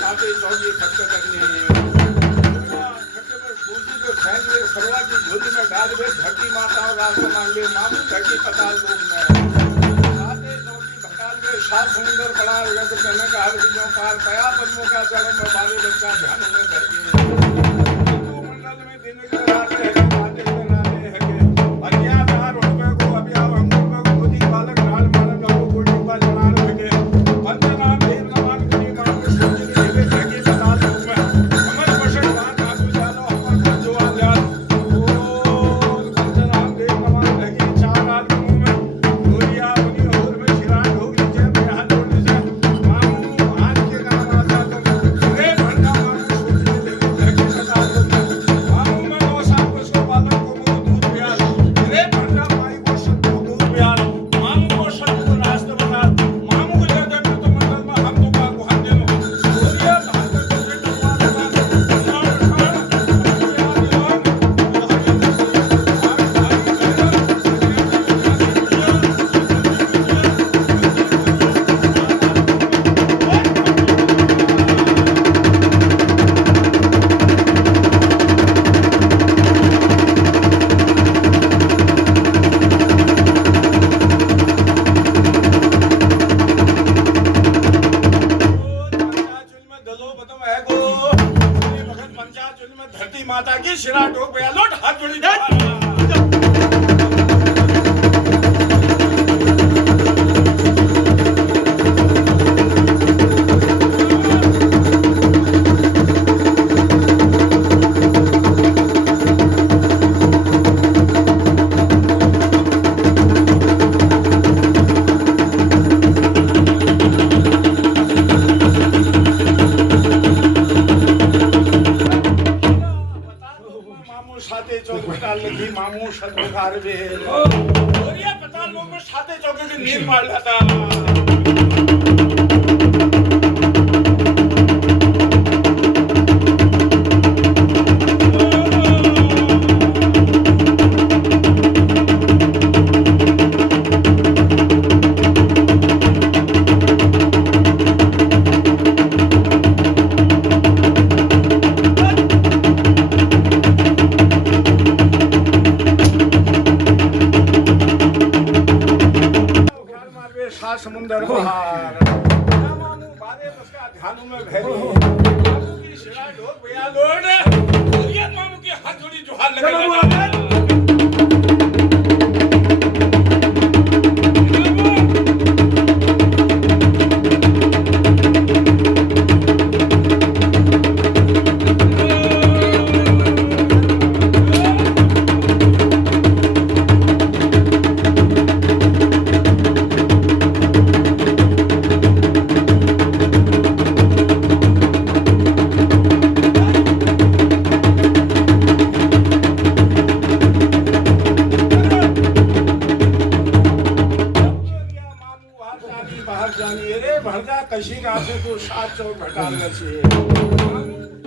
साथे चौकी खर्च करने सरवा की झोली में डाल दे धरती माताओं का आसमान ले मामू धरती पताल लोग में साथे चौकी भटाल में सात समुंदर पड़ा लग कहने का हाल बीजों पार पया पद्मों का चरण में बाले बच्चा ध्यान में धरती मंडल में दिन के रात है बातें बनाते हैं के अज्ञात रुपए को अभी आप हमको को गोदी बालक लाल मालक को गोदी का जलाल लगे वंदना देव नमान की काम में सोच के धरती पताल लोग में अमर वचन बात आप जानो हमर जो आ जा धरती माता की शिरा ठोक गया लोट हाथ जोड़ी मामू सदमुखार भी और ये पता लोग में साथे चौके की नींद मार लेता समुंदर बहार मामू बारे उसका ध्यान में भैरी मामू की शिरा ढोक भैया लोड ये मामू की हाथ जोड़ी जुहार लगा कशी का से तो सात चौक घटा लगे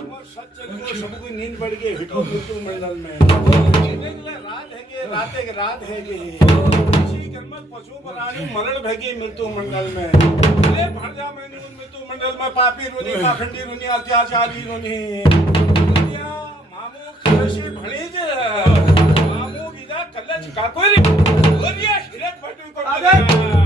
और सच को सबको नींद पड़ गई हिटो मृत्यु मंडल में रात है के रात है के किसी कर्मत पशु प्राणी मरण भगे मृत्यु मंडल में अरे भर जा मैंने उन मृत्यु मंडल में पापी रोनी पाखंडी रोनी अत्याचारी रोनी मामू कलशी भणी जे मामू बीजा कलच काकोरी और ये हिरत भटू को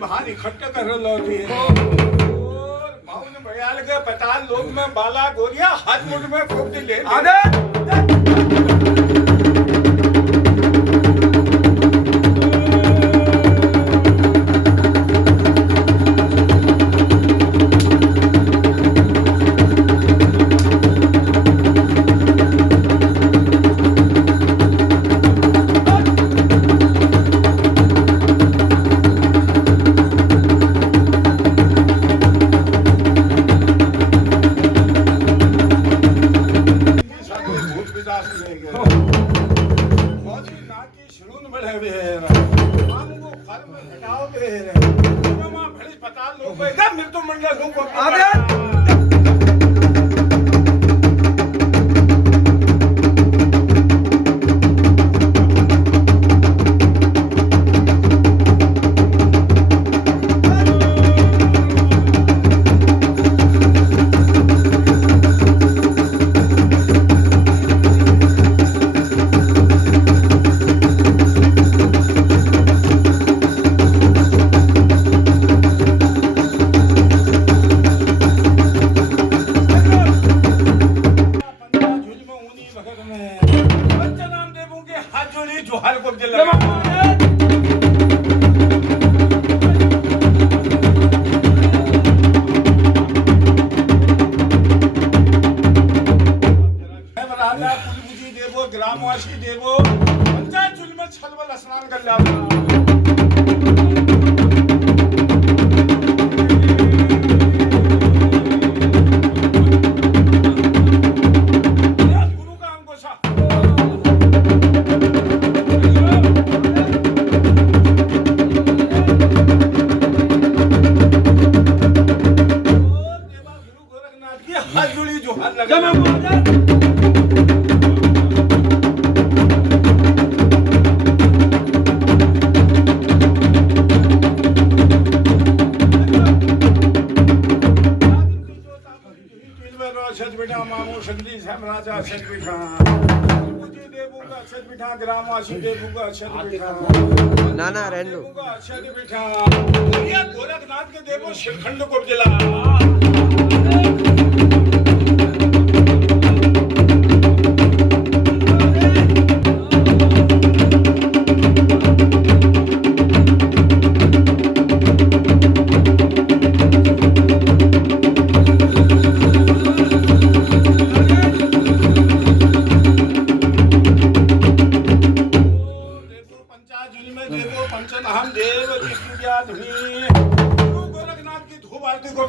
बाहर इकट्ठा कर लौटी है और बाउन भयाल के पताल लोग में बाला गोरिया हाथ मुठ में फूक ले पैदा मृत्यु मंडल को अबे जोहार को दिल लगा राजा कुलबुजी देवो ग्रामवासी देवो पंचायत चुल में छलबल स्नान कर लिया गुरु का अंगोछा हाथ जोड़ी जो हाथ लगा बेटा मामू संदी राजा अक्षत बिठा पूजी देवू का अक्षत बिठा ग्रामवासी देवू का अक्षत बिठा ना ना रहने दो का अक्षत बिठा ये गोरखनाथ के देवो शिवखंड को जिला पंचनाम देव विष्णु क्या धुनी गुरु गोरखनाथ की धूप आरती को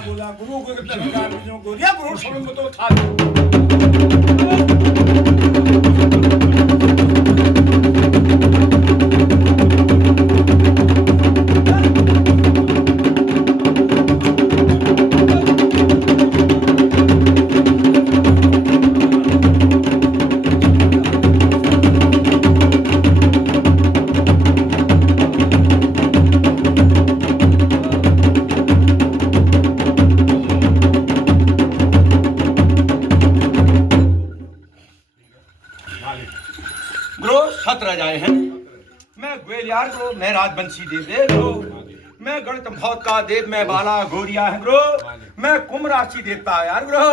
बोला गुरु को गोरिया गुरु समझ में तो था राजाए हैं मैं ग्वेलियार को मैं राजवंशी देव ग्रो मैं गणित बहुत का देव मैं बाला गोरिया है ग्रो मैं कुंभ राशि देवता यार ग्रो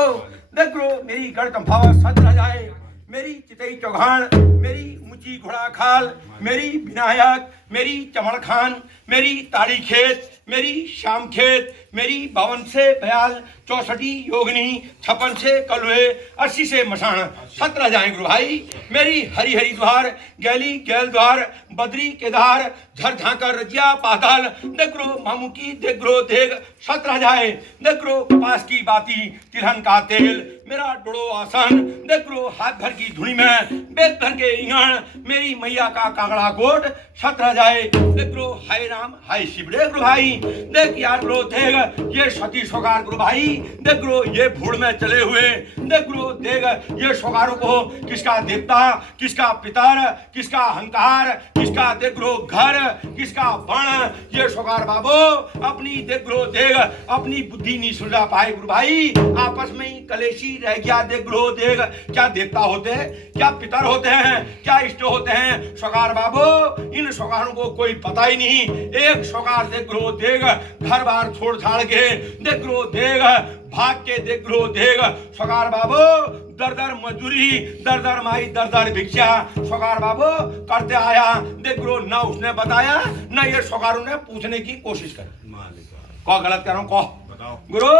देख ग्रो मेरी गणित भाव सत राजाए मेरी चितई चौहान मेरी मुची घोड़ा खाल मेरी विनायक मेरी चमड़ खान मेरी ताड़ी खेत मेरी शाम खेत मेरी 52 से बयाल 64 योगनी 56 से कलुए 80 से मसाण 17 जाए गुरु भाई मेरी हरी हरी द्वार गैली गैल द्वार बद्री केदार झर झांकर रजिया पाताल देख मामू की देख देख 17 जाए देख कपास की बाती तिलहन का तेल मेरा डोड़ो आसन देख हाथ भर की धुनी में बेत भर के ईंगण मेरी मैया का कागड़ा कोट 17 जाए देख हाय राम हाय शिव देख भाई देख यार देख देख ये सती सोगार गुरु भाई, देख गुरु ये भूड़ में चले हुए, देख गुरु देख ये सोगारों को किसका देवता, किसका पितर, किसका अहंकार, किसका देख गुरु घर, किसका वर्ण, ये सोगार बाबू अपनी देख गुरु देख अपनी बुद्धि नहीं सुलझा पाए गुरु भाई, आपस में ही कलेशी रह गया। देख गुरु देख क्या देवता होते हैं, क्या पितर होते हैं, क्या इष्ट होते हैं सोगार बाबू, इन सोगारों को कोई पता ही नहीं। एक सोगार देख गुरु देख घर बार छोड़ छाड़ के देख गुरु देख भाग के देख गुरु देख सोगार बाबू दर दर मजदूरी, दर दर माई, दर दर भिक्षा सोगार बाबू करते आया। देख गुरु न उसने बताया न ये सोगारों ने पूछने की कोशिश करी। कौ गलत कर रहा हूं, कौ गुरु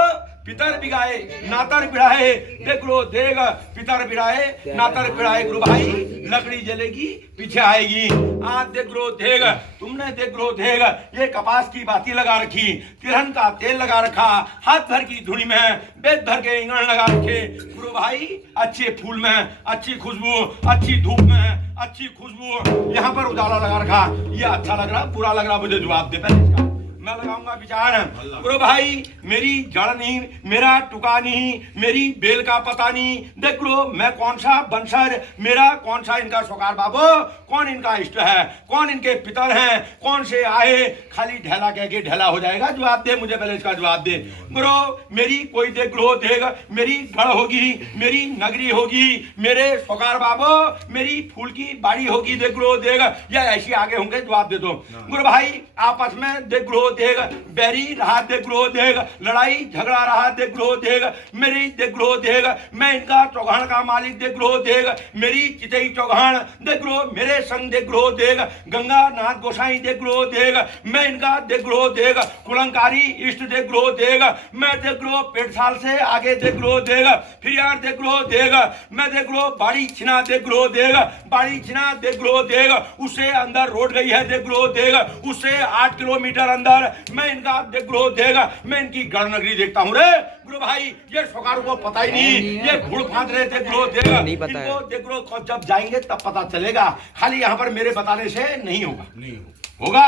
पितर बिगाए नातर बिड़ाए, देख गुरु देख पितर बिड़ाए नातर बिड़ाए गुरु भाई, लकड़ी जलेगी पीछे आएगी। आज देख गुरु देख तुमने देख गुरु देख ये कपास की बाती लगा रखी, तिलहन का तेल लगा रखा, हाथ भर की धुनी में बेत भर के इंगण लगा रखे गुरु भाई, अच्छे फूल में अच्छी खुशबू, अच्छी धूप में अच्छी खुशबू, यहाँ पर उजाला लगा रखा। ये अच्छा लग रहा बुरा लग रहा मुझे जवाब दे पहले इसका, मैं लगाऊंगा विचार। गुरु भाई मेरी जड़ नहीं, मेरा टुका नहीं, मेरी बेल का पता नहीं, देख गुरु मैं कौन सा वंशज, मेरा कौन सा इनका सोगार बाबू, कौन इनका इष्ट है, कौन इनके पितर हैं, कौन से आए, खाली ढेला कह के ढेला हो जाएगा। जवाब दे मुझे पहले इसका जवाब दे गुरु। मेरी कोई देख गुरु देख मेरी गढ़ होगी, मेरी नगरी होगी, मेरे सोगार बाबू मेरी फूल की बाड़ी होगी देख गुरु देख, या ऐसी आगे होंगे, जवाब दे दो गुरु भाई। आपस में देख गुरु देख बैरी रहा देख गुरु देख, लड़ाई झगड़ा रहा देख गुरु देख, मेरी देख गुरु देख मैं इनका चौघान का मालिक देख गुरु देख, मेरी चितई चौघान देख गुरु, मेरे संग देख गुरु देख गंगा नाथ गोसाई देख गुरु देख, मैं इनका देख गुरु देख कुलंकारी इष्ट देख गुरु देख, मैं देख गुरु पेट साल से आगे देख गुरु देख, फिर यार देख गुरु देख मैं देख गुरु बाड़ी छिना देख गुरु देख, बाड़ी छिना देख गुरु देख उससे अंदर रोड गई है देख गुरु देख, उससे 8 किलोमीटर अंदर मैं इनका देख गुरु देख मैं इनकी गढ़ नगरी देखता हूँ रे गुरु भाई। ये सोगारों को पता ही नहीं, ये भूल फांद रहे थे गुरु देख, इनको देख गुरु जब जाएंगे तब पता चलेगा, खाली यहाँ पर मेरे बताने से नहीं होगा, नहीं होगा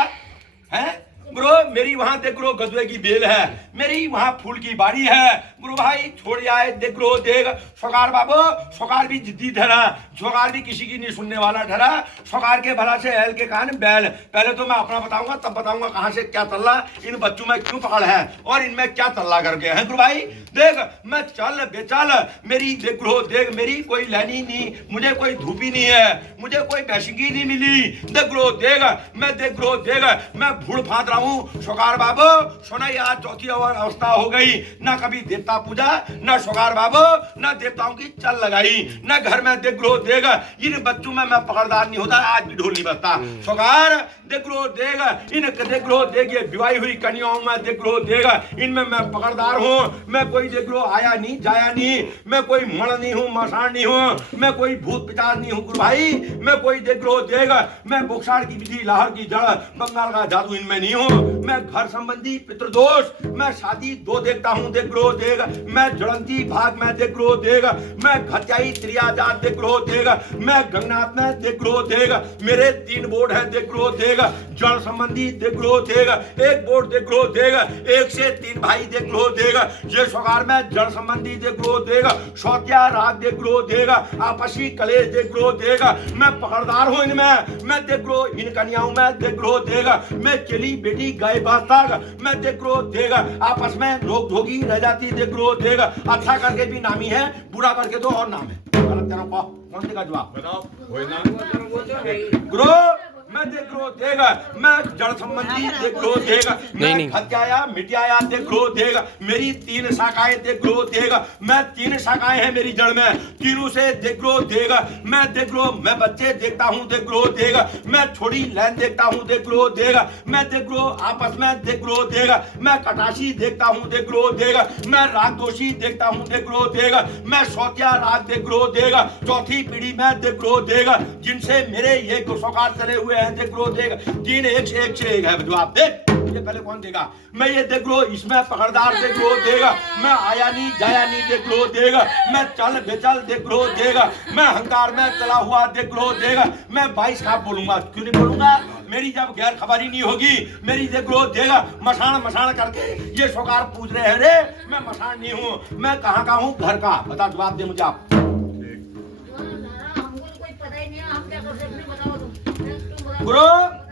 है गुरु। मेरी वहां देख गुरु गदुए की बेल है, मेरी वहां फूल की बाड़ी है गुरु भाई, छोड़ आए देख गुरु देख सोगार बाबू। सोगार भी जिद्दी ठहरा, सोगार भी किसी की नहीं सुनने वाला ठहरा, सोगार के भला से एल के कान बैल। पहले तो मैं अपना बताऊंगा तब बताऊंगा कहां से क्या तल्ला इन बच्चों में क्यों पकड़ है और इनमें क्या तल्ला कर गए हैं गुरु भाई। देख मैं चल बेचल, मेरी देख गुरु देख मेरी कोई लैनी नहीं, मुझे कोई धूपी नहीं है, मुझे कोई बैशंगी नहीं मिली देख गुरु देख, मैं देख गुरु देख मैं भूड़ फांद रहा हूँ सोगार बाबू। सुनाई आज चौथी अवस्था हो गई, ना कभी देवता पूजा, ना सोगार बाबू, ना देवताओं की चल लगाई, ना घर में देख गुरु देख इन बच्चों में मैं पकड़दार नहीं होता, आज भी ढोल नहीं बजता सोगार देख गुरु देख, इन देख गुरु देख ये विवाही हुई कन्याओं में देख गुरु देख इनमें मैं पकड़दार हूँ। मैं कोई देख गुरु आया नहीं जाया नहीं, मैं कोई मण नहीं हूँ, मसान नहीं हूँ, मैं कोई भूत पिचार नहीं हूँ गुरु भाई, मैं कोई देख गुरु देख मैं बोक्सार की विधि लाहौर की जड़ बंगाल का जादू इनमें नहीं हूँ। मैं घर संबंधी पितृदोष, मैं शादी 2 देखता हूँ देख गुरु देख, मैं जुड़ंती भाग में देख गुरु देख, मैं घटियाई त्रियाजात देख गुरु देख, मैं गंगनाथ में देख गुरु देख, मेरे 3 बोर्ड है देख गुरु देख, जड़ संबंधी देख गुरु देख, 1 बोर्ड देख गुरु देख, 1 से 3 भाई देख गुरु देख, ये सोगार में जड़ संबंधी देख गुरु देख, शौत्या राग देख गुरु देख, आपसी कलेश देख गुरु देख, मैं पकड़दार हूँ इनमें, मैं देख गुरु इन कन्याओं में देख गुरु देख, मैं चली बेटी गाय बास्ताग मैं देख गुरु देख आपस में रोक धोगी रह जाती देख गुरु देख, अच्छा करके भी नामी है, बुरा करके तो और नाम है। गलत तेरा कौन सी का जवाब बताओ गुरु। मैं देख गुरु देख मैं जड़ संबंधी देख गुरु देख, मैं हत्याया मिटाया देख गुरु देख, मेरी 3 शाखाएं देख गुरु देख, मैं 3 शाखाएं हैं मेरी जड़ में, तीनों से देख गुरु देख मैं देख गुरु, मैं बच्चे देखता हूँ देख गुरु देख, मैं छोड़ी लैन देखता हूँ देख गुरु देख, मैं देख गुरु आपस में देख गुरु देख, मैं कटाशी देखता हूँ देख गुरु देख, मैं राग दोषी देखता हूँ देख गुरु देख, मैं शौत्या राग देख गुरु देख, चौथी पीढ़ी में देख गुरु देख, जिनसे मेरे ये सोगार चले हुए देख गुरु देख, 3 एक से एक है जवाब देख। ये पहले कौन देगा, मैं ये देख गुरु इसमें पकड़दार देख गुरु देगा, मैं आया नहीं जाया नहीं देख गुरु देगा, मैं चल बेचल देख गुरु देगा, मैं अहंकार में चला हुआ देख गुरु देगा, मैं 22 खाप बोलूंगा, क्यों नहीं बोलूंगा, मेरी जब गैर खबरी नहीं होगी, मेरी देख लो देगा मसाण मसाण करके ये सोकार पूछ रहे हैं रे, मैं मसाण नहीं हूँ, मैं कहाँ का हूँ, घर का, बता जवाब दे मुझे आप। गुरु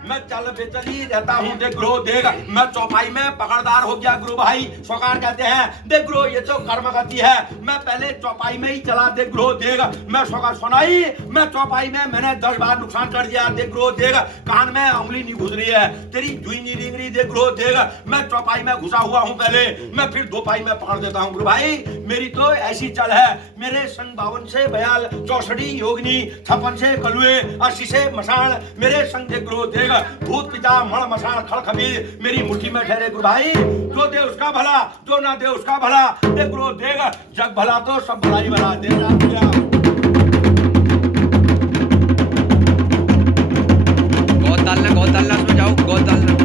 मैं चल बेचली रहता हूँ, देख गुरु देख मैं चौपाई में पकड़दार हो गया गुरु भाई, सोकार कहते हैं देख गुरु ये तो कर्म गति है, मैं पहले चौपाई में ही चला, देख गुरु देख मैं सोकार सुनाई, मैं चौपाई में मैंने 10 बार नुकसान कर दिया, देख गुरु देख कान में उंगली नहीं घुस रही है, तेरी जुई नहीं रिंग रही, देख गुरु देख मैं चौपाई में घुसा हुआ हूँ पहले, मैं फिर 2 पाई में पकड़ देता हूँ गुरु भाई, मेरी तो ऐसी चल है, मेरे संग 52 से बयाल 64 योगिनी 56 से कलुए 80 से मसाण, मेरे संग देख गुरु देख भूत पिता मण मसाण खड़ खबीर मेरी मुट्ठी में ठहरे गुरु भाई, जो दे उसका भला, जो ना दे उसका भला, देख गुरु देख जग भला तो सब भला ही भला, देख गौत डालना उसमें जाओ, गौत डालना।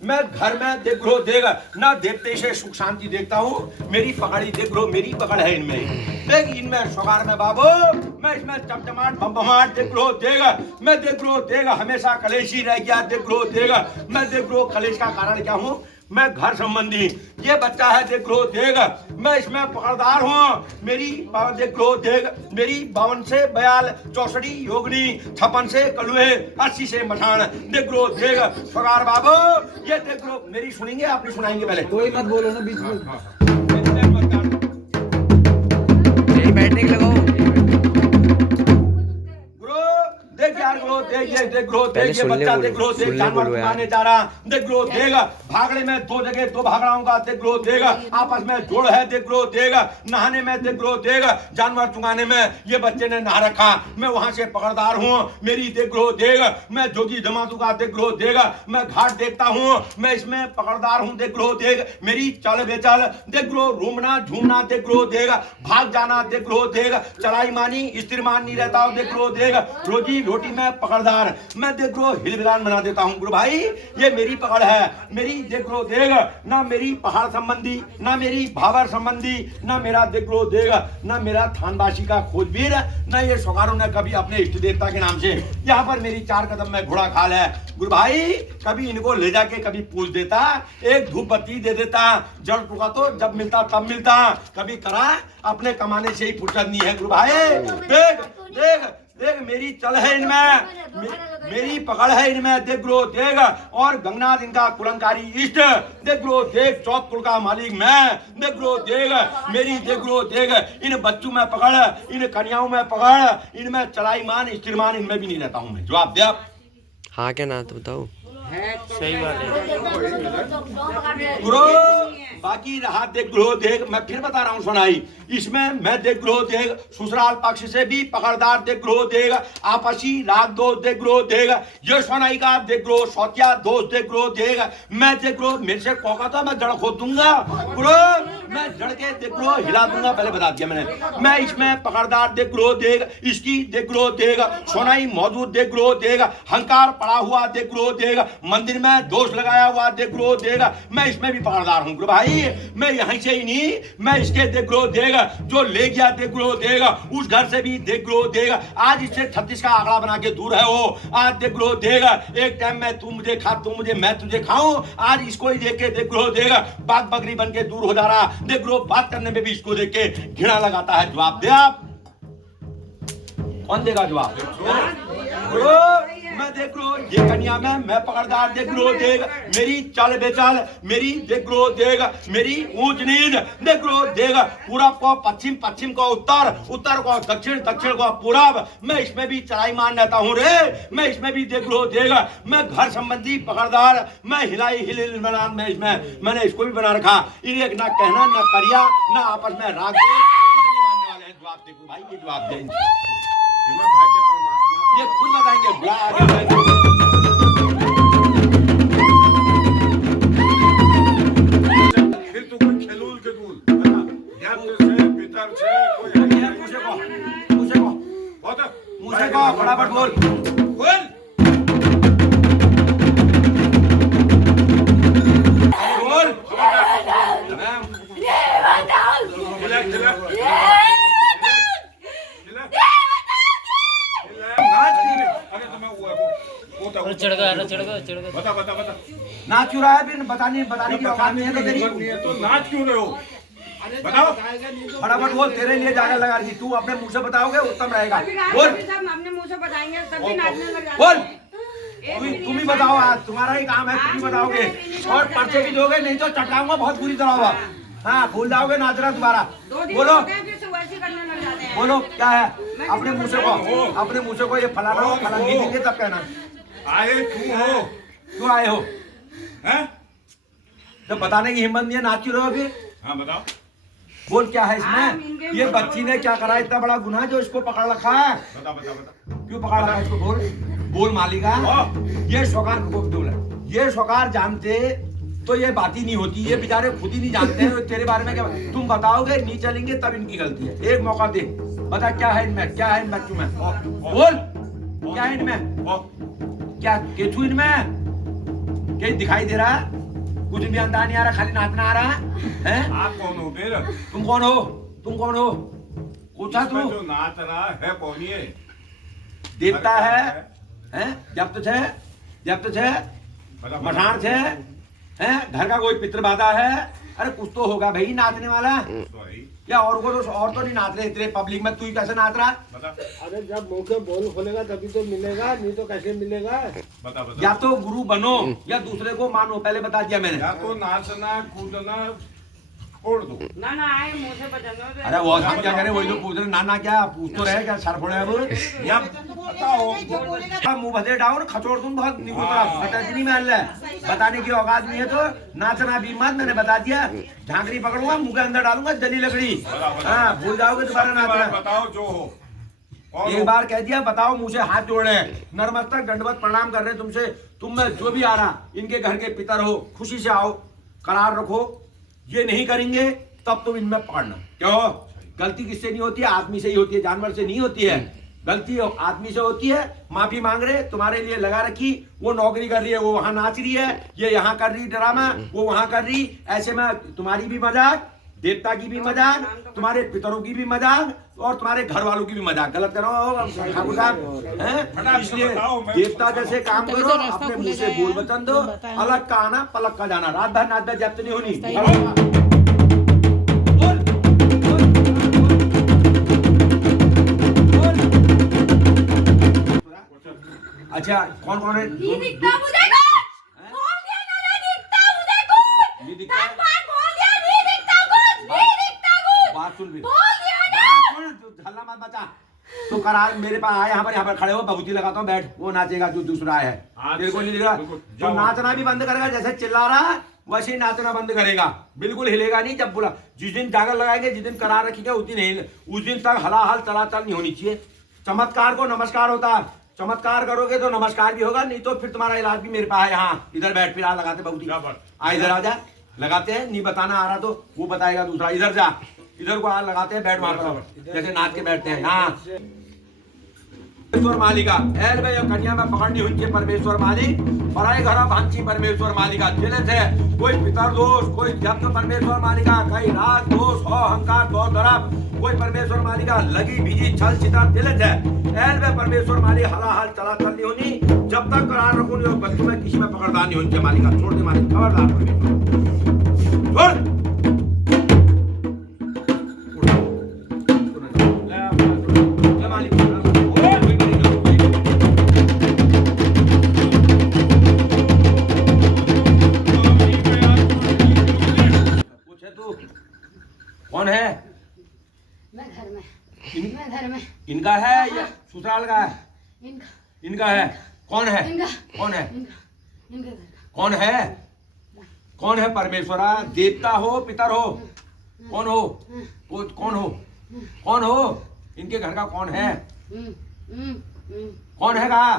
मैं घर में देख लो देख ना देवते से सुख शांति देखता हूँ, मेरी पकड़ी देख लो, मेरी पकड़ है इनमें, देख इनमें सोगार में बाबू, मैं इसमें चमचमाट बमबमाट देख लो देख, मैं देख लो देख हमेशा कलेश ही रह गया, देख लो देख मैं देख लो कलेश का कारण क्या हूँ, मैं घर संबंधी, ये बच्चा है देख लो देख मैं इसमें पकड़दार हूँ, मेरी देख लो देख मेरी 52 से बयाल 64 योगनी 56 से कलुए 80 से मठान, देख लो देख सोगार बाबू, ये देख लो मेरी सुनेंगे आप नहीं सुनाएंगे, पहले कोई मत बोलो ना बीच में, यही बैठने के लगाओ। देख यार ग्रो देख ये देख ग्रो देख ये बच्चा देख ग्रो देख जानवर मारने जा रहा, देख ग्रो देख भागने में 2 जगह 2 भाग रहा हूँ, देख ग्रो देख आपस में जोड़ है, देख ग्रो देख नहाने में देख ग्रो देख जानवर चुगाने में ये बच्चे ने नहा रखा, मैं वहां से पकड़दार हूँ, मेरी देख ग्रो देख मैं जोगी जमातू का देख ग्रो देख मैं घाट देखता हूँ, मैं इसमें पकड़दार हूँ, देख ग्रो देख मेरी चल बेचल, देख ग्रो रूमना झूमना देख ग्रो देख भाग जाना, देख ग्रो देख चलाई मानी स्थिर मान नहीं रहता हूँ, देख ग्रो देख रोजी रोटी में पकड़दार, मैं देख लो हिलविलान बना देता हूँ गुरु भाई, ये मेरी पकड़ है, मेरी देख लो देख ना मेरी पहाड़ संबंधी, ना मेरी भावर संबंधी, ना मेरा देख लो देख ना मेरा थानबासी का खोजबीर, ना ये सोगारों ने कभी अपने इष्ट देवता के नाम से, यहाँ पर मेरी 4 कदम में घोड़ा खाल है गुरु भाई, कभी इनको ले जाके कभी पूछ देता, एक धूप बत्ती दे देता, जल टुका तो जब मिलता तब मिलता, कभी करा अपने कमाने से ही फुर्सत नहीं है गुरु भाई, देख देख देख मेरी चल है इनमें, मेरी पकड़ है इनमें, देख लो देख और गंगनाथ इनका कुलंकारी इष्ट, देख लो देख 4 कुल का मालिक मैं, देख लो देख मेरी देख लो देख इन बच्चों में पकड़, इन कन्याओं में पकड़, इनमें चलाई मान स्थिर मान इनमें भी नहीं रहता हूं मैं, जवाब दे आप। हाँ क्या ना तो बताओ, सही बात है गुरु बाकी रहा देख लो देख मैं फिर बता रहा हूँ सुनाई, इसमें मैं देख लो देख ससुराल पक्ष से भी पकड़दार देख लो देख आपसी राग दोष देख लो देख ये सुनाई का देख लो सौतिया दोष देख लो देख मैं देख लो मेरे से कौका था मैं जड़ खोद दूंगा गुरु, मैं जड़ के देख लो हिला दूंगा, पहले बता दिया मैंने, मैं इसमें पकड़दार देख लो देख इसकी देख लो देख सुनाई मौजूद देख लो देख हंकार पड़ा हुआ देख लो देख मंदिर में दोष लगाया हुआ देख लो देख मैं इसमें भी पकड़दार हूँ गुरु भाई, मैं यहीं से ही नहीं, मैं इसके देख लो देख जो ले गया देख लो देख उस घर से भी देख लो देख आज इससे 36 का आंकड़ा बना के दूर है वो, आज देख लो देख एक टाइम में तू मुझे खा तू मुझे मैं तुझे खाऊं, आज इसको ही देख के देख लो देख बाग बकरी बन के दूर हो जा रहा, देख लो बात करने में भी इसको देख के घृणा लगाता है, जवाब दे आप, कौन देगा जवाब? मैं देख लो ये कन्या में मैं पकड़दार देख लो देख मेरी चाल बेचाल मेरी देख लो देख मेरी ऊंच नीच देख लो देख पूरब को पश्चिम पश्चिम को उत्तर उत्तर को दक्षिण दक्षिण को पूरब मैं इसमें भी चढ़ाई मान रहता हूँ रे, मैं इसमें भी देख लो देख मैं घर संबंधी पकड़दार मैं हिलाई हिल मैदान में इसमें मैंने इसको भी बना रखा, इन्हें ना कहना ना करिया ना आपस में राग मानने वाले हैं, जवाब देखो भाई ये जवाब दें ये खुद बताएंगे फिर तो कोई खेलूल के दूल या तो से भीतर से कोई पूछे को मेरे को फटाफट बोल बोल बोल चढ़ गया बता बता बता नाच क्यों रहा है फिर बताने बताने की औकात नहीं है तो तेरी नहीं है तो नाच क्यों रहे हो बताओ फटाफट बोल तेरे लिए जाने लगा रही तू अपने मुंह से बताओगे उत्तम रहेगा बोल हम अपने मुंह से बताएंगे तभी नाचने लग जाते बोल हैं। तुम ही बताओ आज तुम्हारा ही काम है तुम ही बताओगे और पर्चे भी दोगे नहीं तो चटकाऊंगा बहुत बुरी तरह हुआ हाँ भूल जाओगे नाचना दोबारा 2 दिन बोलो होते हैं, फिर से वैसे करने लग जाते हैं। बोलो क्या है अपने मुंह से को अपने मुंह से को ये फलाना हो फलाना नहीं देंगे तब कहना आए तू हो क्यों आए हो हैं जब बताने की हिम्मत नहीं है नाच क्यों रहे हो अभी हाँ बताओ बोल क्या है इसमें ये बच्ची ने क्या करा इतना बड़ा गुनाह जो इसको पकड़ रखा है बता बता बता क्यों पकड़ रखा है इसको बोल बोल मालिका ये शौकार को बोल ये शौकार जानते तो ये बात ही नहीं होती ये बेचारे खुद ही नहीं जानते हैं तेरे बारे में क्या तुम बताओगे नहीं चलेंगे तब इनकी गलती है एक मौका दे बता क्या है इनमें क्या है इन बच्चों में बोल क्या है इनमें क्या केचू इनमें क्या दिखाई दे रहा है कुछ भी अंदाज नहीं आ रहा खाली नाचना आ रहा है आप कौन हो फिर तुम कौन हो तुम कौन हो पूछा तू जो नाच रहा है कौन ये देवता है हैं जब तो छे बता मठान छे हैं घर का कोई पितृ बाधा है अरे कुछ तो होगा भाई नाचने वाला सॉरी या और को तो और तो नहीं नाच रहे इतने पब्लिक में तू ही कैसे नाच रहा बता अरे जब मुंह के बोल खोलेगा तभी तो मिलेगा नहीं तो कैसे मिलेगा बता बता या तो गुरु बनो या दूसरे को मानो पहले बता दिया मैंने या तो नाचना कूदना छोड़ दो ना ना आए मुंह से बचाना अरे वो हम क्या करें वही तो पूछ रहे नाना क्या पूछ तो रहे क्या सर फोड़े अब या बताओ मुंह भदे डाउन खचोड़ तुम बहुत निकुल नहीं महल है बताने की औकात नहीं है तो नाचना भी मत मैंने बता दिया झांकरी पकड़ूंगा मुंह के अंदर डालूंगा जली लकड़ी हाँ भूल जाओगे दोबारा नाचना बताओ जो हो कौन एक हो? बार कह दिया बताओ मुंह से हाथ जोड़ रहे हैं नर्मस्तक दंडवत प्रणाम कर रहे हैं तुमसे तुम में जो भी आ रहा इनके घर के पितर हो खुशी से आओ करार रखो ये नहीं करेंगे तब तुम इनमें पकड़ना क्यों गलती किससे नहीं होती है आदमी से ही होती है जानवर से नहीं होती है गलती आदमी से होती है माफी मांग रहे तुम्हारे लिए लगा रखी वो नौकरी कर रही है वो वहां नाच रही है ये यहाँ कर रही ड्रामा वो वहां कर रही ऐसे में तुम्हारी भी मजाक देवता की भी मजाक तुम्हारे पितरों की भी मजाक और तुम्हारे घर वालों की भी मजाक गलत करो ठाकुर साहब हैं इसलिए देवता जैसे काम करो अपने मुंह से बोल वचन दो अलग का आना पलक का जाना रात भर नाच भर जब्त नहीं होनी अच्छा कौन कौन है ये दिखता मुझे कुछ बोल दिया ना नहीं दिखता मुझे कुछ नहीं दिखता है? 10 बार बोल दिया नहीं दिखता कुछ नहीं दिखता कुछ बात सुन भी बोल दिया ना बात सुन हल्ला मत बचा तो करार मेरे पास आया यहाँ पर खड़े हो बबूती लगाता हूँ बैठ वो नाचेगा जो दूसरा है तेरे को नहीं दिख रहा जो नाचना भी बंद करेगा जैसे चिल्ला रहा वैसे ही नाचना बंद करेगा बिल्कुल हिलेगा नहीं जब बोला जिस दिन जागर लगाएंगे जिस दिन करार रखेंगे उस दिन हिल उस दिन तक हलाहल चलाचल नहीं होनी चाहिए चमत्कार को नमस्कार होता है चमत्कार करोगे तो नमस्कार भी होगा नहीं तो फिर तुम्हारा इलाज भी मेरे पास है यहाँ इधर बैठ फिर लगाते बबूती आ इधर आ जा लगाते हैं नहीं बताना आ रहा तो वो बताएगा दूसरा इधर जा इधर को लगाते हैं बैठ मार जैसे नाच के बैठते हैं हाँ परमेश्वर मालिका एल भाई कन्या में पकड़नी हुई परमेश्वर मालिक पराए घर भांची परमेश्वर मालिका जिले थे कोई पितर दोष कोई जब्त परमेश्वर मालिका कई राग दोष हो अहंकार दो तरफ कोई परमेश्वर मालिका लगी बीजी छल चिता दिले थे एल भाई परमेश्वर मालिक हलाहल चला चल नहीं होनी जब तक करार रखो नहीं बच्चों में किसी में पकड़दार नहीं होनी मालिका छोड़ दे मालिक खबरदार परमेश्वर छोड़ कौन है मैं घर में इन, मैं घर में इनका है या ससुराल का है इनका इनका है कौन है इनका कौन है इनका इनके घर का कौन है कौन है परमेश्वरा देवता हो पितर हो कौन हो कौन हो इनके घर का कौन है कौन है कहा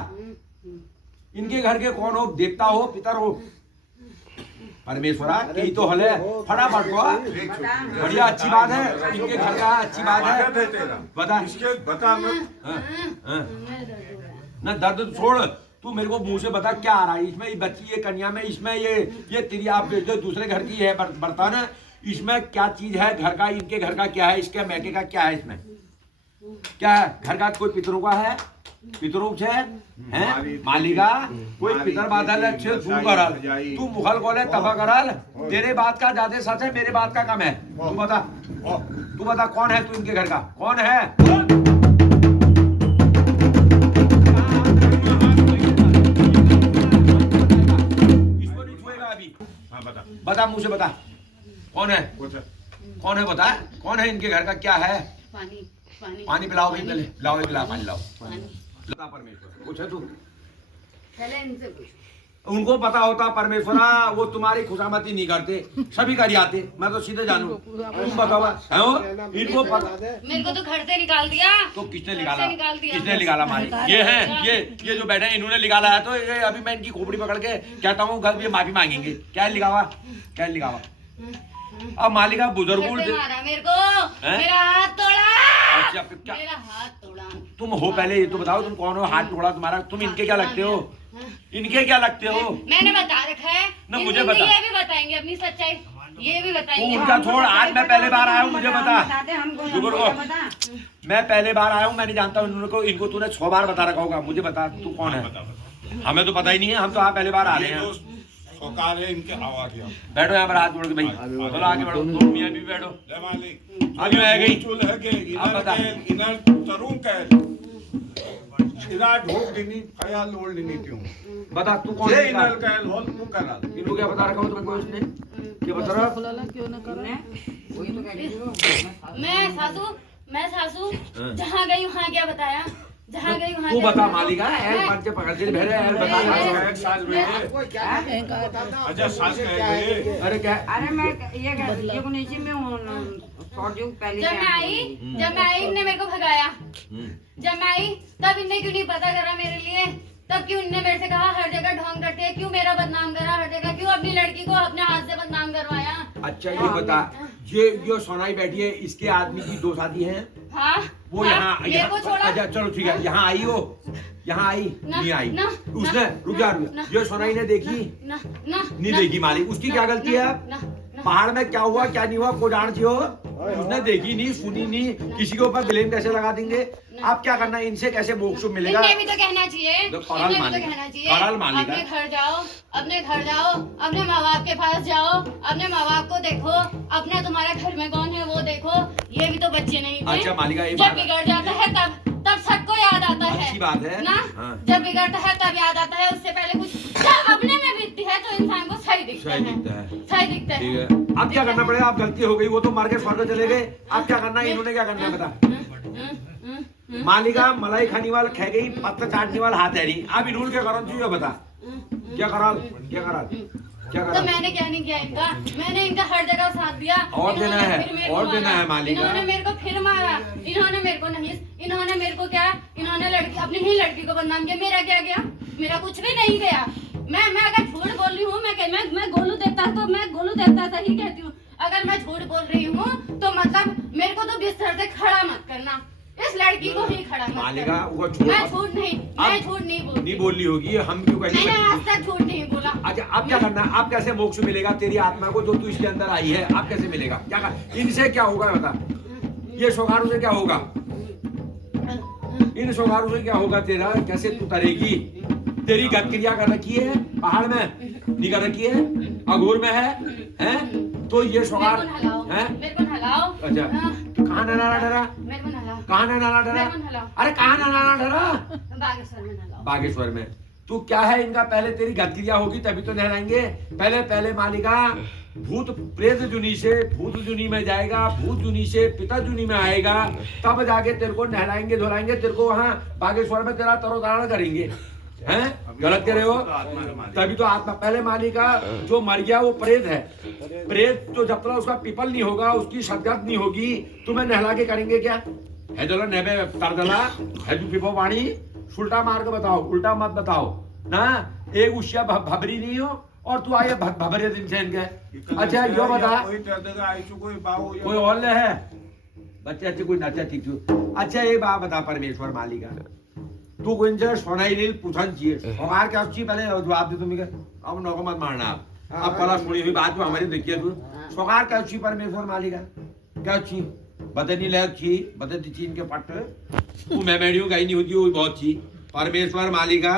इनके घर के कौन हो देवता हो पितर हो परमेश्वरा यही तो हल है, फटाफट को बढ़िया अच्छी बात है, इनके घर का अच्छी बात है। बता इसके बता मैं ना दर्द छोड़, तू मेरे को मुंह से बता क्या आ रहा है इसमें, ये बच्ची ये कन्या में, इसमें ये तेरी आप जो दूसरे घर की है बर्तन, इसमें क्या चीज है घर का, इनके घर का क्या है, इसके मैके का क्या है, इसमें क्या है, घर का कोई पितरों का है, पितरों से हैं मालिका कोई पितर बादल अच्छे तू करल, तू मुखल कोले तबा करल, तेरे बात का ज्यादा सच है, मेरे बात का कम है। तू बता कौन है, तू इनके घर का कौन है? इसको नहीं छुएगा अभी। हाँ बता बता मुंह से बता कौन है, पूछा कौन है, बता कौन है, इनके घर का क्या है? पानी पानी पानी पिलाओ भाई, पहले पिलाओ, पिला पानी लाओ। पानी बता परमेश्वर, पूछे तू, पहले इनसे पूछ। उनको पता होता परमेश्वरा, वो तुम्हारी खुशामती नहीं करते, सभी कर आते, मैं तो सीधे जानू। तुम बताओ है वो? इनको पता, मेरे को तो घर से निकाल दिया। तो किसने घर निकाला? से निकाल दिया। किसने निकाला? मालिक ये है, ये जो बैठे हैं इन्होंने निकाला है, तो ये अभी मैं इनकी खोपड़ी पकड़ के कहता हूँ घर ये माफी मांगेंगे। क्या लिखावा, क्या लिखावा? अब मालिका बुजुर्ग मारा मेरे को, मेरा हाथ तोड़ा, अच्छा क्या मेरा हाथ तोड़ा। तुम हो, पहले ये तो बताओ तुम कौन हो, हाथ तोड़ा तुम्हारा, तुम इनके क्या लगते हो, इनके क्या लगते हो? मैंने बता रखा है ना, मुझे बता। ये भी बताएंगे अपनी सच्चाई, ये भी तू बताएंगे। उनका छोड़, आज मैं पहले बार आया हूँ, मुझे बता। शुक्र को मैं पहले बार आया हूँ, मैं नहीं जानता हूँ इनको तूने 6 बार बता रखा होगा, मुझे बता तू कौन है? हमें तो पता ही नहीं है, हम तो यहाँ पहले बार आ रहे हैं। सौकार है इनके आवाज बैठो यहाँ पर हाथ जोड़ के भाई, चलो आगे बढ़ो, तुम मियां भी बैठो। जय मालिक अभी मैं गई चुल है के आप बता। इनर तरुण कह इरा ढोक दिनी खया लोल दिनी क्यों बता तू कौन जे है? इनर कह लोल तू करा इनको क्या बता रखा हो तुमको उसने, क्या बता रहा? मैं सासू जहाँ गई वहाँ क्या बताया, जहाँ गई वहाँ तू क्या बता बताया? मालिका, ऐल पंच पकड़ के भेरे, ऐल बता। एक साल में अच्छा सास कहे अरे क्या अरे मैं ये को नीचे में हूँ शॉर्ट जो पहले जब मैं आई इनने मेरे को भगाया, जब मैं आई तब इनने क्यों नहीं पता करा मेरे लिए, तब क्यों इनने मेरे से कहा हर जगह ढोंग करते हैं, क्यों मेरा बदनाम करा हर जगह, क्यों अपनी लड़की को अपने हाथ से बदनाम करवाया? अच्छा ये बता, ये सोनाई बैठी है, इसके आदमी की 2 शादी हैं, हाँ वो हाँ, यहाँ मेरे को छोड़ा। अच्छा चलो ठीक है, यहाँ आई हो, यहाँ आई नहीं आई, उसने रुक जा, ये सोनाई ने देखी ना ना नहीं देखी मालिक, उसकी क्या गलती है? पहाड़ में क्या हुआ क्या नहीं हुआ को जानती हो, उसने देखी नहीं सुनी नहीं, किसी के ऊपर ब्लेम कैसे लगा देंगे? आप क्या करना है, इनसे कैसे मोक्ष मिलेगा? इन्हें भी तो कहना चाहिए, तो इन्हें भी तो कहना चाहिए, अपने घर जाओ, अपने घर जाओ, अपने माँ बाप के पास जाओ, अपने माँ बाप को देखो, अपना तुम्हारे घर में कौन है वो देखो, ये भी तो बच्चे नहीं थे। अच्छा मालिका ये जब बात बिगड़ जाता है तब सबको याद आता है, अच्छी बात है ना? हाँ। जब बिगड़ता है तब याद आता है, उससे पहले कुछ जब अपने में बीतती है तो इंसान को सही दिखता सही है, दिखता है। सही दिखता ठीक है। है, अब क्या करना पड़ेगा? आप गलती हो गई, वो तो मार के स्वर्ग चले गए, अब क्या करना है, इन्होंने क्या करना है बता? मालिका मलाई खाने वाला खे गई, पत्ता चाटने वाला हाथ है नहीं, अब इन्होंने क्या करा तुझे बता, क्या करा क्या करा क्या तो करा? मैंने क्या नहीं किया इनका, मैंने इनका हर जगह साथ दिया। और देना इन्होंने है, फिर मेरे और को देना मारा। है मालिका। इन्होंने मेरे को फिर मारा, इन्होंने मेरे को नहीं, इन्होंने मेरे को क्या, इन्होंने लड़की अपनी ही लड़की को बदनाम किया, मेरा क्या गया? मेरा कुछ भी नहीं गया। मैं अगर झूठ बोल रही हूँ, मैं गोलू देवता तो मैं गोलू देवता से ही कहती हूँ, अगर मैं झूठ बोल रही हूँ तो मतलब मेरे को तो बिस्तर से खड़ा मत करना, इस लड़की को ही खड़ा मत मालिका करना। वो छोड़, मैं झूठ नहीं बोलती। नहीं बोली होगी, हम क्यों मैंने कहेंगे? आज तक झूठ नहीं बोला। अच्छा अब क्या करना है? अब कैसे मोक्ष मिलेगा तेरी आत्मा को, जो तू इसके अंदर आई है, अब कैसे मिलेगा? क्या कर? इनसे क्या होगा बता, ये शोगारों से क्या होगा, इन शोगारों से क्या होगा तेरा, कैसे तू तरेगी? तेरी गत क्रिया कर रखी है पहाड़ में, नहीं कर रखी है, अघोर में है? तो ये शोगार मेरे को नहलाओ। अच्छा कहाँ नाना डरा, मेरे को नहलाओ। कहाँ नाना डरा, मेरे को नहलाओ। अरे कहाँ नाना डरा? बागेश्वर में नहलाओ। बागेश्वर में। तू क्या है इनका, पहले तेरी गतिक्रिया होगी तभी तो नहलाएंगे। पहले मालिका भूत प्रेत जुनी से भूत जुनी में जाएगा, भूत जुनी से पिता जुनी में आएगा, तब जाके तेरे को नहलाएंगे धुलाएंगे, तेरे को वहाँ बागेश्वर में तेरा तरोतारण करेंगे। हैं गलत करे हो तभी तो आत्मा। पहले मालिका जो मर गया वो प्रेत है, प्रेत तो जब तक उसका पीपल नहीं होगा, उसकी सदगत नहीं होगी, तुम्हें नहला के करेंगे क्या? है चलो नेबे तरदला है जो पिपो वाणी उल्टा मार के बताओ, उल्टा मत बताओ ना। एक उष्या भबरी नहीं हो, और तू आए भबरे दिन से इनके। अच्छा यो बता कोई और ले है बच्चे अच्छे कोई अच्छा ठीक छू। अच्छा ये बात बता परमेश्वर मालिका तू कोई इनसे सोनाई नहीं पूछन चाहिए हमार क्या चाहिए पहले जवाब दे तुम्हें अब नौको मत मारना आप अब पहला सुनी हुई बात जो हमारी देखिए तू सोकार क्या चाहिए परमेश्वर मालिका क्या चाहिए बता नहीं लग चाहिए बता दी इनके पट तू मैं मेडियो गई नहीं होती वो बहुत चाहिए परमेश्वर मालिका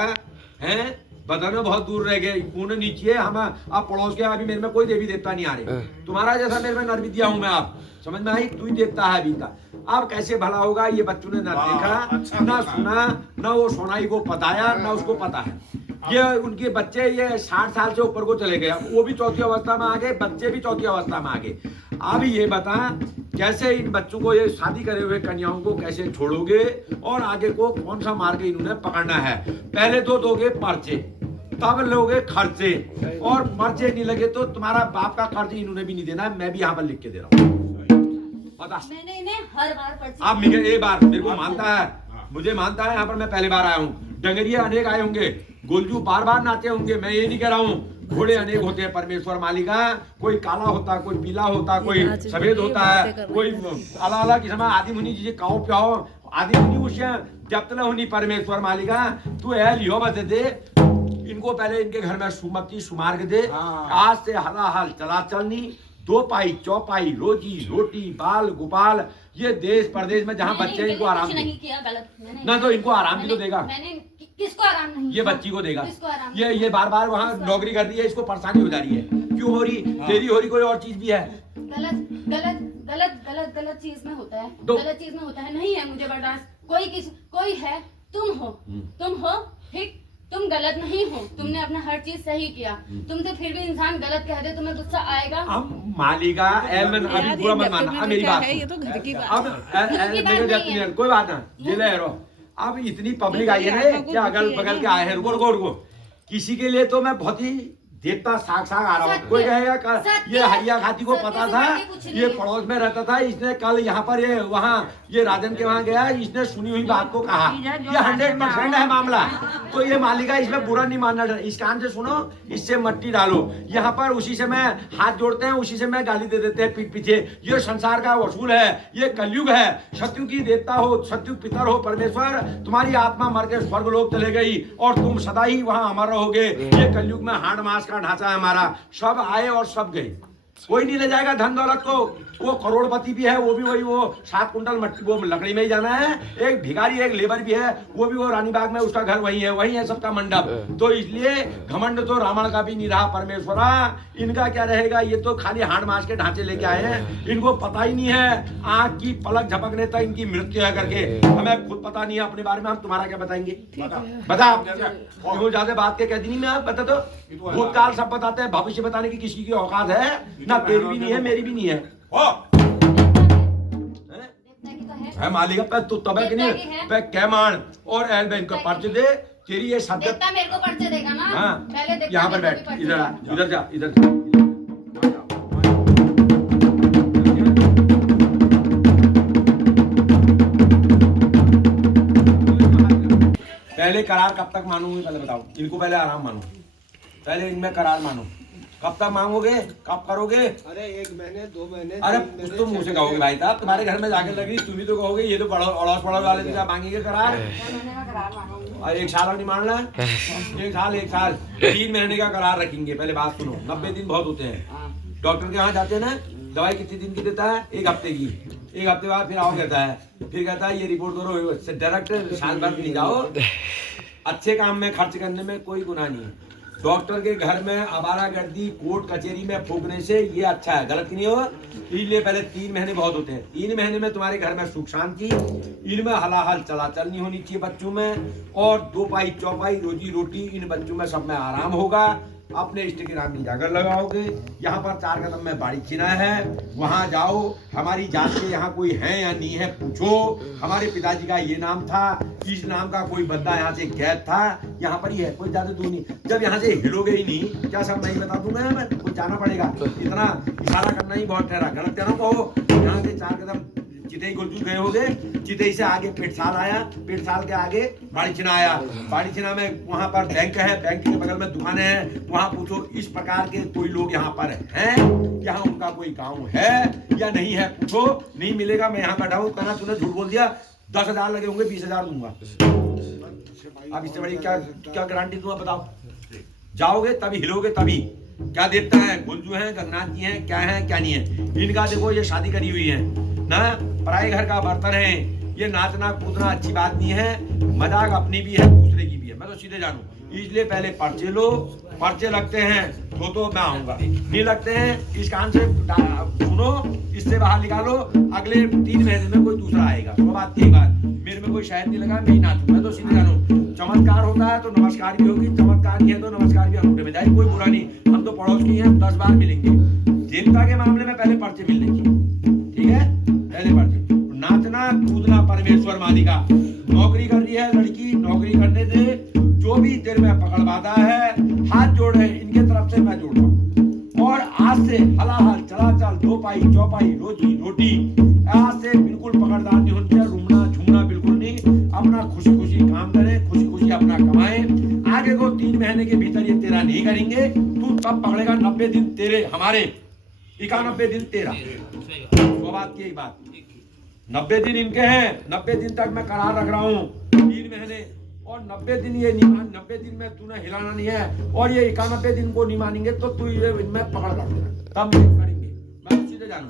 हैं बताना बहुत दूर रह गए कौन नीचे हम आप पड़ोस के अभी मेरे में कोई देवी देवता नहीं आ रहे तुम्हारा जैसा मेरे में नर विद्या हूं मैं आप समझ में आई तू ही देवता है अभी का अब कैसे भला होगा ये बच्चों ने ना देखा ना सुना ना वो सोनाई को बताया ना उसको पता है ये उनके बच्चे ये 60 साल से ऊपर को चले गए वो भी चौथी अवस्था में आ गए बच्चे भी चौथी अवस्था में आ गए अब ये बता कैसे इन बच्चों को ये शादी करे हुए कन्याओं को कैसे छोड़ोगे और आगे को कौन सा मार्ग इन्होंने पकड़ना है पहले तो दोगे पर्चे तब लोगे खर्चे और पर्चे नहीं लगे तो तुम्हारा बाप का खर्च इन्होंने भी नहीं देना मैं भी यहाँ पर लिख के दे रहा हूँ बता मैंने इन्हें हर बार पर्ची अब मुझे एक बार मेरे को मानता है मुझे मानता है यहाँ पर मैं पहले बार आया हूँ डंगरिये अनेक आए होंगे गोलजू बार बार नाचे होंगे मैं ये नहीं कह रहा हूँ घोड़े अनेक होते हैं परमेश्वर मालिका कोई काला होता कोई पीला होता कोई सफेद होता है कोई अलग अलग किस्म आदि मुनि जी काओ प्याओ आदि मुनि उस जब तक होनी परमेश्वर मालिका तू है लियो बता दे इनको पहले इनके घर में सुमति सुमार्ग दे आज से हलाहल चला चलनी दो पाई चौपाई रोजी रोटी बाल गोपाल ये देश प्रदेश में जहाँ बच्चे इनको आराम नहीं किया गलत मैंने ना तो इनको आराम भी तो देगा मैंने किसको आराम नहीं ये बच्ची को देगा किसको आराम ये बार बार वहाँ नौकरी कर रही है इसको परेशानी हो जा रही है क्यों हो रही तेरी हो रही कोई और चीज भी है गलत गलत गलत गलत गलत चीज में होता है तो गलत चीज में होता है नहीं है मुझे बर्दाश्त कोई है तुम हो ठीक तुम गलत नहीं हो तुमने अपना हर चीज सही किया तुमसे फिर भी इंसान गलत कह दे तुम्हें गुस्सा आएगा अब मालिका अभी पूरा मत मानना मेरी बात ये तो घर की बात अब कोई बात ना ये ले रहो अब इतनी पब्लिक आई है ना क्या अगल बगल के आए हैं रुको किसी के लिए तो मैं बहुत ही देवता साग आ रहा हूँ कोई कहेगा ये हरिया खाती को पता था ये पड़ोस में रहता था इसने कल यहाँ पर ये वहाँ ये राजन के वहाँ गया इसने सुनी हुई बात को कहा ये 100% है मामला तो ये मालिका इसमें बुरा नहीं मानना इस कान से सुनो इससे मट्टी डालो यहाँ पर उसी से मैं हाथ जोड़ते हैं उसी से मैं गाली दे देते हैं पीठ पीछे ये संसार का वसूल है ये कलयुग है सत्यु की देवता हो सत्यु पितर हो परमेश्वर तुम्हारी आत्मा मर के स्वर्ग लोक चले गई और तुम सदा ही वहाँ अमर रहोगे ये कलयुग में हाड़ मास का ढांचा है हमारा सब आए और सब गए कोई नहीं ले जाएगा धन दौलत को वो करोड़पति भी है वो भी वही वो 7 कुंटल मट्टी वो लकड़ी में ही जाना है एक भिखारी एक लेबर भी है वो भी वो रानीबाग में उसका घर वही है सबका मंडप तो इसलिए घमंड तो रावण का भी नहीं रहा परमेश्वरा इनका क्या रहेगा ये तो खाली हाड़ मास के ढांचे लेके आए हैं इनको पता ही नहीं है आंख की पलक झपकने तक इनकी मृत्यु है करके हमें खुद पता नहीं है अपने बारे में हम तुम्हारा क्या बताएंगे बता क्यों ज्यादा बात के कह दी नहीं मैं आप बता दो भूतकाल सब बताते हैं भविष्य बताने की किसी की औकात है ना तेरी भी नहीं है मेरी भी नहीं है है मालिका पे तू तबे कि नहीं पे कैमान और एल बैंक को पर्चे दे तेरी ये शब्द देवता मेरे को पर्चे देगा ना हाँ पहले देवता यहाँ पर मेरे को बैठ भी पर्चे इधर देगा। जा पहले करार कब तक मानूंगी पहले बताओ इनको पहले आराम मानो पहले इनमें करार मानो कब तक मांगोगे कब करोगे अरे 1 महीने 2 महीने अरे कुछ तो मुंह से कहोगे भाई साहब तुम्हारे घर में जाके लगी तुम ही तो कहोगे ये तो अड़ोस पड़ोस वाले से मांगेंगे करार और 1 साल नहीं मानना 1 साल 3 महीने का करार रखेंगे पहले बात सुनो 90 दिन बहुत होते हैं डॉक्टर के यहाँ जाते हैं ना दवाई कितने दिन की देता है 1 हफ्ते की 1 हफ्ते बाद फिर आओ कहता है फिर कहता है ये रिपोर्ट करो डायरेक्ट साल भर नहीं जाओ अच्छे काम में खर्च करने में कोई गुनाह नहीं है डॉक्टर के घर में आवारागर्दी कोर्ट कचहरी में फूकने से ये अच्छा है गलत नहीं हो इसलिए पहले 3 महीने बहुत होते हैं 3 महीने में तुम्हारे घर में सुख शांति इनमें हलाहल चलाचल नहीं होनी चाहिए बच्चों में और 2 पाई चौपाई रोजी रोटी इन बच्चों में सब में आराम होगा अपने इष्ट के नाम की जागर लगाओगे यहाँ पर 4 कदम में बाड़ी चिन्ह है वहां जाओ हमारी जात के यहाँ कोई है या नहीं है पूछो हमारे पिताजी का ये नाम था इस नाम का कोई बंदा यहाँ से गैर था यहाँ पर ही है कोई ज्यादा दूर नहीं जब यहाँ से हिलोगे ही नहीं क्या सब नहीं बता दूंगा मैं कुछ जाना पड़ेगा इतना इशारा करना ही बहुत ठहरा गलत कह रहा हूँ यहाँ से 4 कदम चिते गुलजू गए होगे। चितई से आगे पेटसाल आया, पेटसाल के आगे बाड़ीछिना आया, बाड़ीछिना में वहां पर बैंक है, बैंक के बगल में दुकानें हैं, वहां पूछो। इस प्रकार के कोई लोग यहाँ पर हैं, यहाँ उनका कोई गाँव है या नहीं है, पूछो। नहीं मिलेगा। मैं यहाँ बैठा हूँ, कहना तूने झूठ बोल दिया, 10,000 लगे होंगे, 20,000 दूंगा। अब इससे बड़ी क्या गारंटी दूंगा, बताओ। जाओगे तभी, हिलोगे तभी। क्या देवता है? गुंजू है, गंगनाथ जी है, क्या है क्या नहीं है। इनका देखो ये शादी करी हुई है ना, पराए घर का बर्तन है। ये नाचना कूदना अच्छी बात नहीं है, मजाक अपनी भी है दूसरे की भी है। मैं तो सीधे जानू, इसलिए पहले पर्चे लो। पर्चे लगते हैं तो मैं आऊंगा, नहीं लगते हैं इस कान से सुनो, इससे बाहर निकालो। अगले 3 महीने में कोई दूसरा आएगा। तो बात की बात, मेरे में कोई शायद नहीं लगा, मैं ही नाचू। मैं तो सीधे जानू, चमत्कार होता है तो नमस्कार भी होगी, चमत्कार नहीं है तो नमस्कार भी अंगूठे में जाए, कोई बुरा नहीं। हम तो पड़ोस की हैं, 10 बार मिलेंगे। देवता के मामले में पहले पर्चे मिलने की, ठीक है, पहले पर्चे। नाचना कूदना परमेश्वर मालिका। नौकरी कर रही है लड़की, नौकरी करने दे। जो भी तेरे में पकड़ बाधा है, हाथ जोड़े, इनके तरफ से मैं जोड़ रहा हूँ। और आज से हलाहल चलाचल, 2 पाई चौपाई, रोजी रोटी, आज से बिल्कुल पकड़दार नहीं होनी चाहिए। रूमना झूमना बिल्कुल नहीं। अपना खुशी खुशी काम करें, खुशी खुशी अपना कमाएं। आगे को 3 महीने के भीतर ये तेरा नहीं करेंगे। तू कब पकड़ेगा? 90 दिन तेरे, हमारे 91 दिन तेरा। वो बात की बात, 90 दिन इनके हैं। 90 दिन तक मैं करार रख रहा हूँ, 3 महीने और 90 दिन ये नहीं मान। 90 दिन में तूने हिलाना नहीं है, और ये 91 दिन को नहीं मानेंगे तो तू ये इनमें पकड़ कर देना, तब करेंगे। मैं सीधे जानू,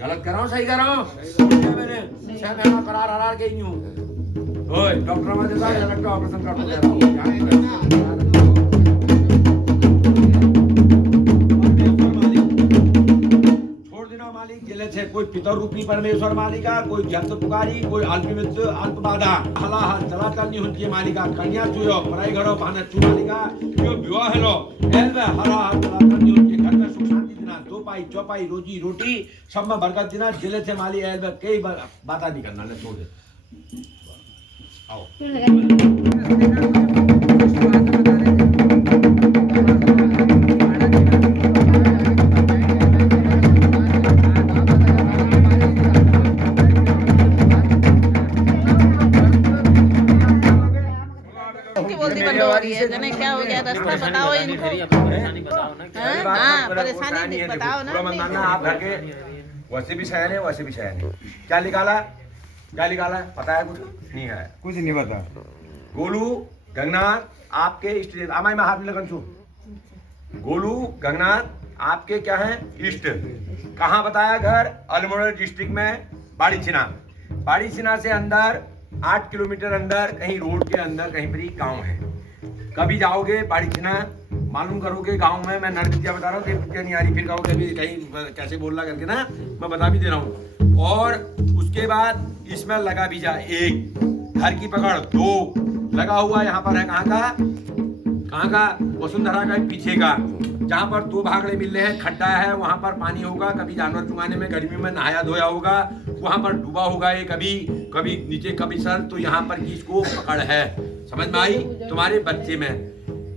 गलत कर रहा हूँ सही कर रहा हूँ? मैंने 6 महीना करार हरार के ही नहीं हूँ। डॉक्टर में देता है, ऑपरेशन कर दे रहा हूँ। मालिक जिले से कोई पितर रूपी परमेश्वर मालिका, कोई जंत पुकारी, कोई अल्पमित्र अल्प बाधा, हलाहल चलाचल नहीं होती है मालिका। कन्या चुयो पराई घरो भाने चु मालिका, यो विवाह हेलो एल में हलाहल चलाचल नहीं होती है। घर में सुख शांति देना, 2 पाई चौपाई, रोजी रोटी सब में बरकत देना। जिले से माली एल में कई बात नहीं करना, ले छोड़ दे। आओ क्या हो गया? रास्ता बताओ इनको। हाँ, परेशानी बताओ ना। आप घर के वैसे भी शहर है, वैसे भी शहर है। क्या निकाला? क्या निकाला? पता है? कुछ नहीं है, कुछ नहीं पता। गोलू गंगनाथ आपके इष्ट देव, आमाई में हाथ में लगन छू। गोलू गंगनाथ आपके क्या है? इष्ट। कहाँ बताया घर? अल्मोड़ा डिस्ट्रिक्ट में बाड़ीछिना। बाड़ीछिना से अंदर 8 किलोमीटर अंदर कहीं रोड के अंदर कहीं पर ही गाँव है। कभी जाओगे बाड़ीछिना, मालूम करोगे गांव में। मैं नरविद्या बता रहा हूँ, विद्या नहीं आ रही, फिर कहोगे अभी कहीं कैसे बोल रहा करके ना, मैं बता भी दे रहा हूँ। और उसके बाद इसमें लगा भी जा एक, घर की पकड़ 2 लगा हुआ यहाँ पर है। कहाँ का? वसुंधरा का पीछे का, जहाँ पर 2 भागड़े मिल रहे हैं, खड्डा है, वहाँ पर पानी होगा। कभी जानवर चुगाने में गर्मी में नहाया धोया होगा, वहाँ पर डूबा होगा ये, कभी नीचे कभी सर। तो यहाँ पर किसको पकड़ है, समझ में आई? तुम्हारे बच्चे में,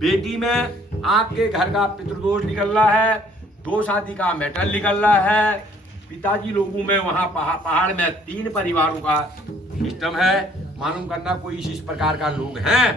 बेटी में आपके घर का पितृदोष निकल रहा है, 2 शादी का मेटल निकल रहा है। पिताजी लोगों में वहाँ पहाड़ में 3 परिवारों का सिस्टम है। मालूम करना कोई इस प्रकार का लोग हैं,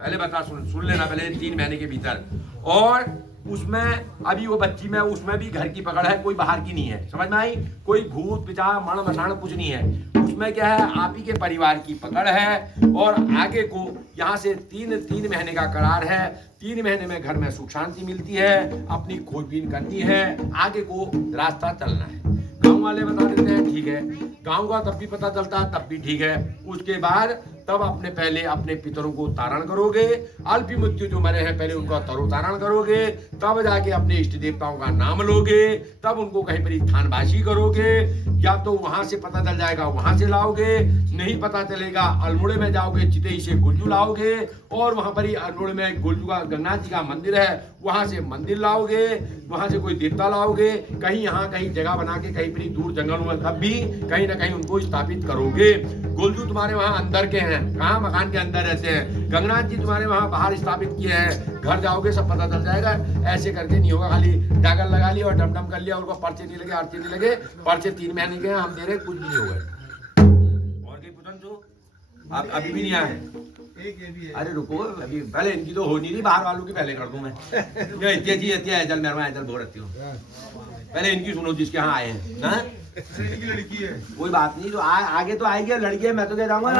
पहले बता सुन लेना पहले 3 महीने के भीतर। और उसमें अभी वो बच्ची में, उसमें भी घर की पकड़ है, कोई बाहर की नहीं है, समझ में आई? कोई भूत पिचार मण मसाण कुछ नहीं है। उसमें क्या है? आप ही के परिवार की पकड़ है। और आगे को यहाँ से 3 महीने का करार है। 3 महीने में घर में सुख शांति मिलती है, अपनी खोजबीन करनी है, आगे को रास्ता चलना है। गाँव वाले बता देते हैं ठीक है, गाँव का तब भी पता चलता है तब भी ठीक है। उसके बाद तब अपने पहले अपने पितरों को तारण करोगे, अल्पी मृत्यु जो मरे हैं पहले उनका तरोतारण करोगे, तब जाके अपने इष्ट देवताओं का नाम लोगे, तब उनको कहीं पर थानबासी करोगे। या तो वहां से पता चल जाएगा वहां से लाओगे, नहीं पता चलेगा अल्मोड़े में जाओगे, चितई से गुलजू लाओगे, और वहां पर ही अल्मोड़े में गुलजू का गंगनाथ जी का मंदिर है, वहां से मंदिर लाओगे, वहां से कोई देवता लाओगे, कहीं यहाँ कहीं जगह बना के कहीं पर दूर जंगलों में तब भी कहीं ना कहीं उनको स्थापित करोगे। गुलजू तुम्हारे वहां अंदर के हैं, कहाँ? मकान के अंदर रहते हैं। गंगनाथ जी तुम्हारे वहां बाहर स्थापित किए हैं। घर जाओगे सब पता चल जाएगा। ऐसे करके नहीं होगा, खाली डागल लगा लिया और डम कर लिया, उनको पर्चे नहीं लगे, आरती नहीं लगे, पर्चे 3 महीने के हम दे रहे, कुछ भी नहीं होगा। आप अभी भी नहीं आए? अरे रुको, अभी पहले इनकी तो हो नहीं रही, बाहर वालों की पहले कर दूं मैं। इतनी है, चल मेरे चल बोल रही हूँ। पहले इनकी सुनो, जिसके यहाँ आए हैं ना, लड़की है, कोई बात नहीं, तो आगे तो आएगी, लड़की है, मैं तो कह जाऊंगा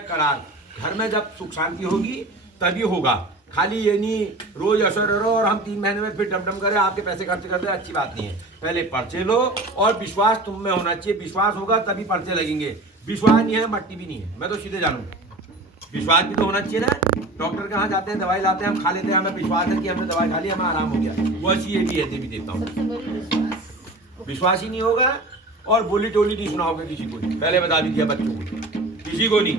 करार। घर में जब सुख शांति होगी तभी होगा, खाली ये नहीं रोज असर रहो और हम 3 महीने में फिर डम करें, आपके पैसे खर्च करते, अच्छी बात नहीं है। पहले पर्चे लो और विश्वास तुम में होना चाहिए, विश्वास होगा तभी पर्चे लगेंगे। विश्वास नहीं है मट्टी भी नहीं है, मैं तो सीधे जानू। विश्वास भी तो होना चाहिए ना। डॉक्टर के यहाँ जाते हैं, दवाई लाते हैं, हम खा लेते हैं, हमें विश्वास है कि हमने दवाई खा ली, हमें आराम हो गया। वो अच्छी ये भी है, देवी देवता हूँ। विश्वास ही नहीं होगा और बोली टोली नहीं सुनाओगे किसी को, पहले बता भी दिया बच्चों को, किसी को नहीं।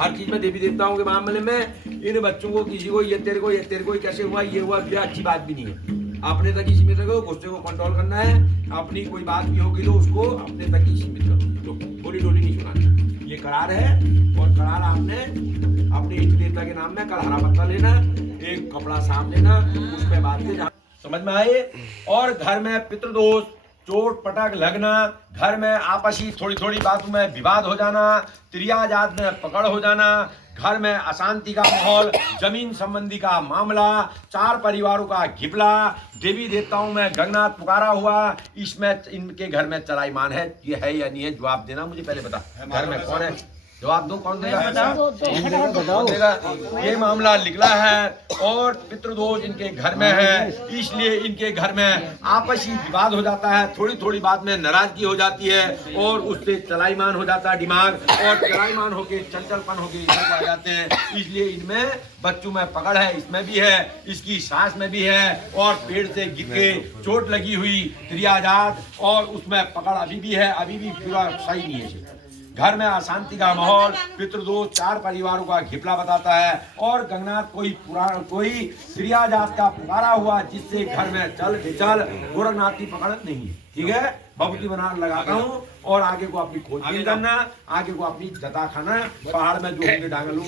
हर चीज में देवी देवताओं के मामले में इन बच्चों को किसी को ये तेरे को कैसे हुआ, ये हुआ, ये अच्छी बात भी नहीं है। अपने तक ही सीमित रखो, गुस्से को कंट्रोल करना है। अपनी कोई बात भी होगी तो उसको अपने तक ही सीमित करो, बोली टोली नहीं सुनानी। ये करार है और करार आपने अपने इष्ट देवता के नाम में कल हरा पत्ता लेना, एक कपड़ा साफ लेना, उसमें बात के समझ में आए। और घर में पितृदोष, चोट पटक लगना, घर में आपसी थोड़ी बातों में विवाद हो जाना, त्रियाजात में पकड़ हो जाना, घर में अशांति का माहौल, जमीन संबंधी का मामला, 4 परिवारों का घिपला, देवी देवताओं में गंगनाथ पुकारा हुआ, इसमें इनके घर में चलाईमान है। ये है या नहीं है, जवाब देना मुझे पहले बता। घर में कौन है, जवाब दो, कौन देगा? कौन देगा? ये मामला निकला है और पितृदोष इनके घर में है, इसलिए इनके घर में आपसी विवाद हो जाता है, थोड़ी बात में नाराजगी हो जाती है और उससे चलाईमान हो जाता है दिमाग, और चलाईमान होके चंचलपन होके आ जाते हैं। इसलिए इनमें बच्चों में पकड़ है, इसमें भी है, इसकी सांस में भी है, और पेड़ से गिर के चोट लगी हुई त्रियाजात, और उसमें पकड़ अभी भी है, अभी भी पूरा सही नहीं है। घर में अशांति का माहौल, पितृदोष, 4 परिवारों का घिपला बताता है, और गंगनाथ कोई त्रियाजात का पुकारा हुआ, जिससे घर में चल गोरखनाथ की पकड़ नहीं है। ठीक है, बबूती बना लगाता हूँ, और आगे को अपनी खोज करना, आगे को अपनी जता खाना, पहाड़ में जो डांगा लोग